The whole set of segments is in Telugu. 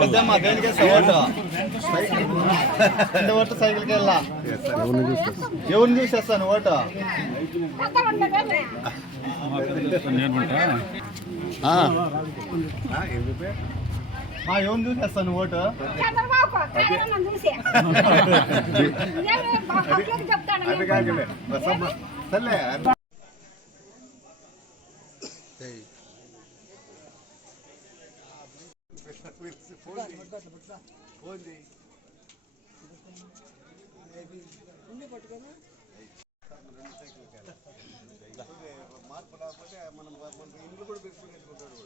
పెద్దమ్మ దేనికి వేస్తావు ఓటు రెండు ఓటు సైకిల్కి వెళ్ళా ఎవరిని చూసేస్తాను ఓటు ఆ, ఎవరిని చూసేస్తాను ఓటు చంద్రబాబు కారణం చూసి ఇదేమి బా- పబ్లిక్ చెప్తాను అది కాదులే బసమ్మ సర్లే ఫోన్ ఇండ్లు కూడా పెట్టుకునేట్టుకుంటాడు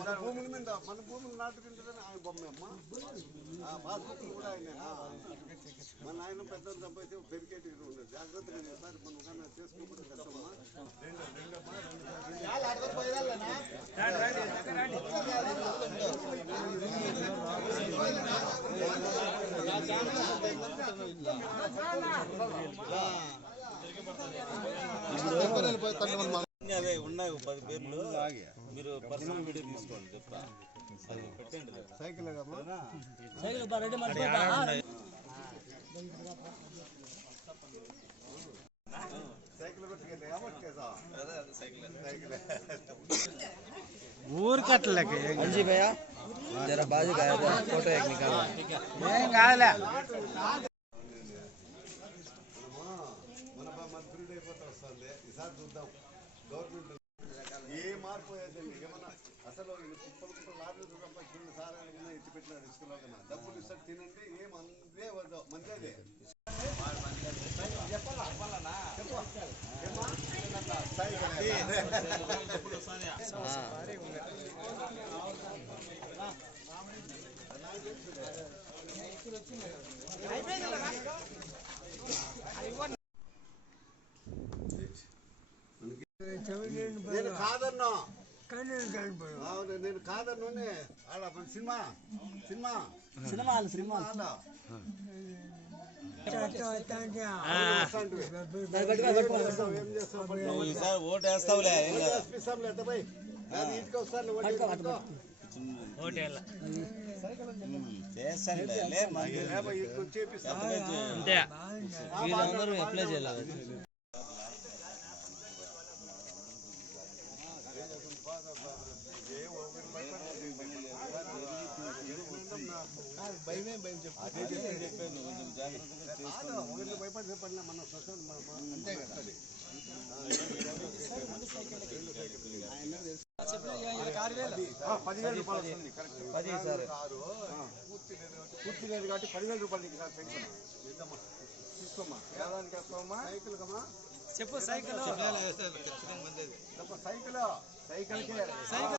మన భూముల మీద మన భూములు నాటుకుంటుందని ఆయన బొమ్మ అమ్మ పాస్బుక్ కూడా ఆయన మన ఆయన పెద్ద సంపాదించి పెరికేటి ఉండదు జాగ్రత్తగా సార్ మనం కన్నా చేసుకోకుండా కష్టమ్మా రెండు రెండమ్మా రెండు అదే ఉన్నాయి పది పేర్లు. మీరు పర్సనల్ వీడియో తీసుకోండి చెప్తా. అది పెట్టండి సైకిల్ సైకిల్ ఊరు కట్టలేక అంజీ భయ్యా బాజు ఫోటో ఎక్ వస్తుంది ఈసారి చూద్దాం గవర్నమెంట్ ఏ మార్పు లేదండి ఏమన్నా అసలు ఇది కుప్పలు కుప్పలు లారీలు సంపాదించిన కింద ఏమన్నా ఎత్తి పెట్టినారు ఇసుకలో కన్నా డబ్బులు ఇస్తారు తినండి ఏం అందే వద్దు మంచిదే నేను కాదన్నా అవును నేను కాదన్నా ఆడ cinema cinema cinema cinema vote వేస్తావులే చేస్తాను అప్లై చేయాలి భయమే భయం చెప్పాను కాదు, భయపడి చెప్పండి మన సొసైటీ అంతే కదా పదివేల రూపాయలు కరెక్ట్. పూర్తి లేదు కాబట్టి- లేదు కాబట్టి పదివేల రూపాయలు నీకు సార్ పెన్షన్. తీసుకోమ్మా. సైకిల్ కమ్మా చెప్పు సైకిల్ సైకిల్ సైకిల్